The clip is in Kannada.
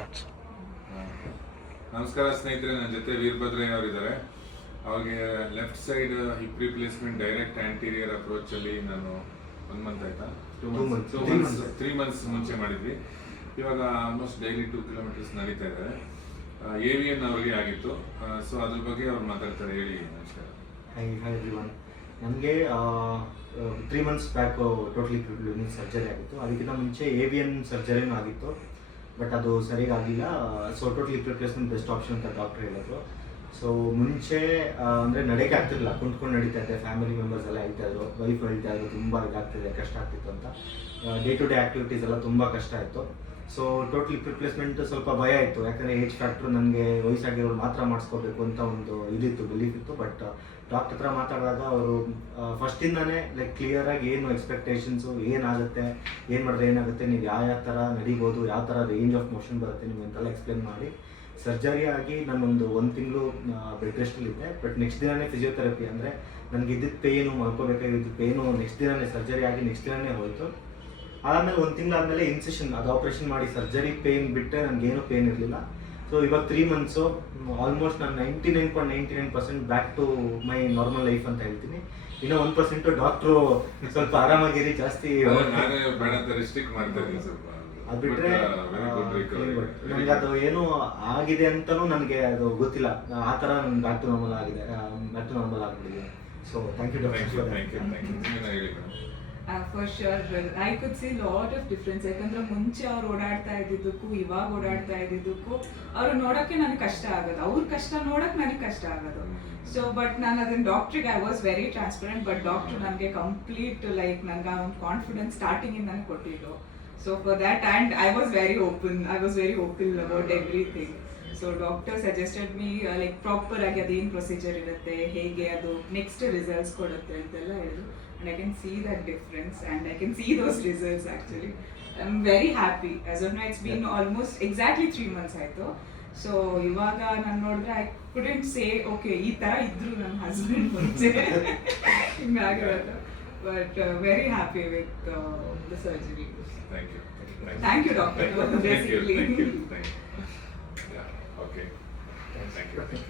ಸ್ಟಾರ್ಟ್ಸ್. ನಮಸ್ಕಾರ ಸ್ನೇಹಿತರೆ, ನನ್ನ ಜೊತೆ ವೀರಭದ್ರಯ್ಯ ಅವರಿದ್ದಾರೆ. ಅವ್ರಿಗೆ left side hip replacement direct anterior approach ಅಲ್ಲಿ ನಾನು 1 ಮಂತ್ ಆಯ್ತಾ 3 ಮಂತ್ಸ್ ಮುಂಚೆ ಮಾಡಿದ್ವಿ. ಇವಾಗ ಆಲ್ಮೋಸ್ಟ್ ಡೈಲಿ 2 ಕಿಲೋಮೀಟರ್ಸ್ ನಡೀತಾ ಇದ್ದಾರೆ. AVN ಅವ್ರಿಗೆ ಆಗಿತ್ತು. ಸೊ ಅದ್ರ ಬಗ್ಗೆ ಅವ್ರು ಮಾತಾಡ್ತಾರೆ. ಹೇಳಿ. ನಮಸ್ಕಾರ. Hi everyone. ನನಗೆ 3 ಮಂತ್ಸ್ ಬ್ಯಾಕ್ ಟೋಟಲಿ ಸರ್ಜರಿ ಆಗಿತ್ತು. ಅದಕ್ಕಿಂತ ಮುಂಚೆ AVN ಸರ್ಜರಿನೂ ಆಗಿತ್ತು, ಬಟ್ ಅದು ಸರಿಯಾಗಿಲ್ಲ. So totally replacement best option ಅಂತ ಡಾಕ್ಟರ್ ಹೇಳಿದ್ರು. ಸೊ ಮುಂಚೆ ಅಂದರೆ ನಡೆಯೋಕ್ಕೆ ಆಗ್ತಿರಲಿಲ್ಲ, ಕುಂತ್ಕೊಂಡು ನಡೀತಾ ಇದ್ದೆ. ಫ್ಯಾಮಿಲಿ ಮೆಂಬರ್ಸ್ ಎಲ್ಲ ಹೇಳ್ತಾಯಿದ್ರು, ವೈಫ್ ಹೇಳ್ತಾಯಿದ್ರು ತುಂಬ ಇದಾಗ್ತಿದೆ, ಕಷ್ಟ ಆಗ್ತಿತ್ತು ಅಂತ. ಡೇ ಟು ಡೇ ಆ್ಯಕ್ಟಿವಿಟೀಸ್ ಎಲ್ಲ ತುಂಬ ಕಷ್ಟ ಆಯಿತು. ಸೊ ಟೋಟಲಿ ರಿಪ್ಲೇಸ್ಮೆಂಟ್ ಸ್ವಲ್ಪ ಭಯ ಇತ್ತು, ಯಾಕಂದರೆ ಏಜ್ ಫ್ಯಾಕ್ಟ್ರು ನನಗೆ ವಯಸ್ಸಾಗಿರೋರು ಮಾತ್ರ ಮಾಡಿಸ್ಕೋಬೇಕು ಅಂತ ಒಂದು ಇದಿತ್ತು, ಬಿಲೀಫ್ ಇತ್ತು. ಬಟ್ ಡಾಕ್ಟರ್ ಹತ್ರ ಮಾತಾಡಿದಾಗ ಅವರು ಫಸ್ಟಿಂದನೇ ಲೈಕ್ ಕ್ಲಿಯರಾಗಿ ಏನು ಎಕ್ಸ್ಪೆಕ್ಟೇಷನ್ಸು, ಏನಾಗುತ್ತೆ, ಏನು ಮಾಡಿದ್ರೆ ಏನಾಗುತ್ತೆ, ನೀವು ಯಾವ ಥರ ನಡಿಬೋದು, ಯಾವ ಥರ ರೇಂಜ್ ಆಫ್ ಮೋಷನ್ ಬರುತ್ತೆ ನಿಮಗೆ ಅಂತೆಲ್ಲ ಎಕ್ಸ್ಪ್ಲೇನ್ ಮಾಡಿ ಸರ್ಜರಿ ಆಗಿ ನಾನೊಂದು 1 ತಿಂಗಳು ಬೆಡ್ ರೆಸ್ಟಲ್ಲಿದ್ದೆ. ಬಟ್ ನೆಕ್ಸ್ಟ್ ದಿನವೇ ಫಿಸಿಯೋಥೆರಪಿ, ಅಂದರೆ ನನಗೆ ಇದ್ದಿದ್ದು ಪೇನು, ಮಲ್ಕೋಬೇಕಾಗಿದ್ದು ಪೇನು ನೆಕ್ಸ್ಟ್ ದಿನವೇ ಸರ್ಜರಿ ಆಗಿ ನೆಕ್ಸ್ಟ್ ದಿನವೇ ಹೋಯಿತು. ಆದಮೇಲೆ 1 ತಿಂಗಳಾದಮೇಲೆ ಇನ್ಸೆಷನ್, ಅದು ಆಪ್ರೇಷನ್ ಮಾಡಿ ಸರ್ಜರಿ ಪೇನ್ ಬಿಟ್ಟರೆ ನನಗೇನು ಪೇನ್ ಇರಲಿಲ್ಲ. ಸೊ ಇವಾಗ 3 ಮಂತ್ಸು ಆಲ್ಮೋಸ್ಟ್ ನಾನು 99.99% back to my normal life ಅಂತ ಹೇಳ್ತೀನಿ. ಇನ್ನೂ 1% ಡಾಕ್ಟ್ರು ಸ್ವಲ್ಪ ಆರಾಮಾಗಿರಿ ಜಾಸ್ತಿ ಅದು ಬಿಟ್ಟರೆ ನನಗೆ ಅದು ಏನು ಆಗಿದೆ ಅಂತಲೂ ನನಗೆ ಅದು ಗೊತ್ತಿಲ್ಲ. ಆ ಥರ ನನ್ನ ಬ್ಯಾಕ್ ಟು ನಾರ್ಮಲ್ ಆಗಿದೆ, ಬ್ಯಾಕ್ ಟು ನಾರ್ಮಲ್ ಆಗಿಬಿಟ್ಟಿದೆ. So thank you doctor. For sure, I could see lot of difference. ಯಾಕಂದ್ರೆ ಮುಂಚೆ ಅವ್ರು ಓಡಾಡ್ತಾ ಇದ್ದಿದ್ದಕ್ಕೂ ಇವಾಗ ಓಡಾಡ್ತಾ ಇದ್ದಿದ್ದಕ್ಕೂ ಅವ್ರು ನೋಡೋಕ್ಕೆ ನನಗೆ ಕಷ್ಟ ಆಗೋದು, ಅವ್ರ ಕಷ್ಟ ನೋಡೋಕೆ ನನಗೆ ಕಷ್ಟ ಆಗೋದು. ಸೊ ಬಟ್ ನಾನು ಅದನ್ನ ಡಾಕ್ಟ್ರಿಗೆ I was very transparent. But doctor ನನಗೆ ಕಂಪ್ಲೀಟ್ ಲೈಕ್ ನನಗೆ ಒಂದು ಕಾನ್ಫಿಡೆನ್ಸ್ ಸ್ಟಾರ್ಟಿಂಗಿಂದ ಕೊಟ್ಟಿದ್ದು. So for that and I was very open about everything. So doctor suggested me like proper ಆಗಿ ಅದೇನು ಪ್ರೊಸೀಜರ್ ಇರುತ್ತೆ, ಹೇಗೆ ಅದು ನೆಕ್ಸ್ಟ್ ರಿಸಲ್ಟ್ಸ್ ಕೊಡುತ್ತೆ ಅಂತೆಲ್ಲ ಹೇಳಿದ್ರು. And I can see that difference and I can see those results actually. I'm very happy. As of now it's been almost exactly 3 months ಆಯಿತು. ಸೊ ಇವಾಗ ನಾನು ನೋಡಿದ್ರೆ ಐ ಕುಡೆಂಟ್ ಸೇ ಓಕೆ ಈ ಥರ ಇದ್ರು ನನ್ನ ಹಸ್ಬೆಂಡ್ ಮುಂಚೆ ಹಿಂಗಾಗಿರೋದು. But very happy with the surgery. Thank you doctor. Okay. Thank you.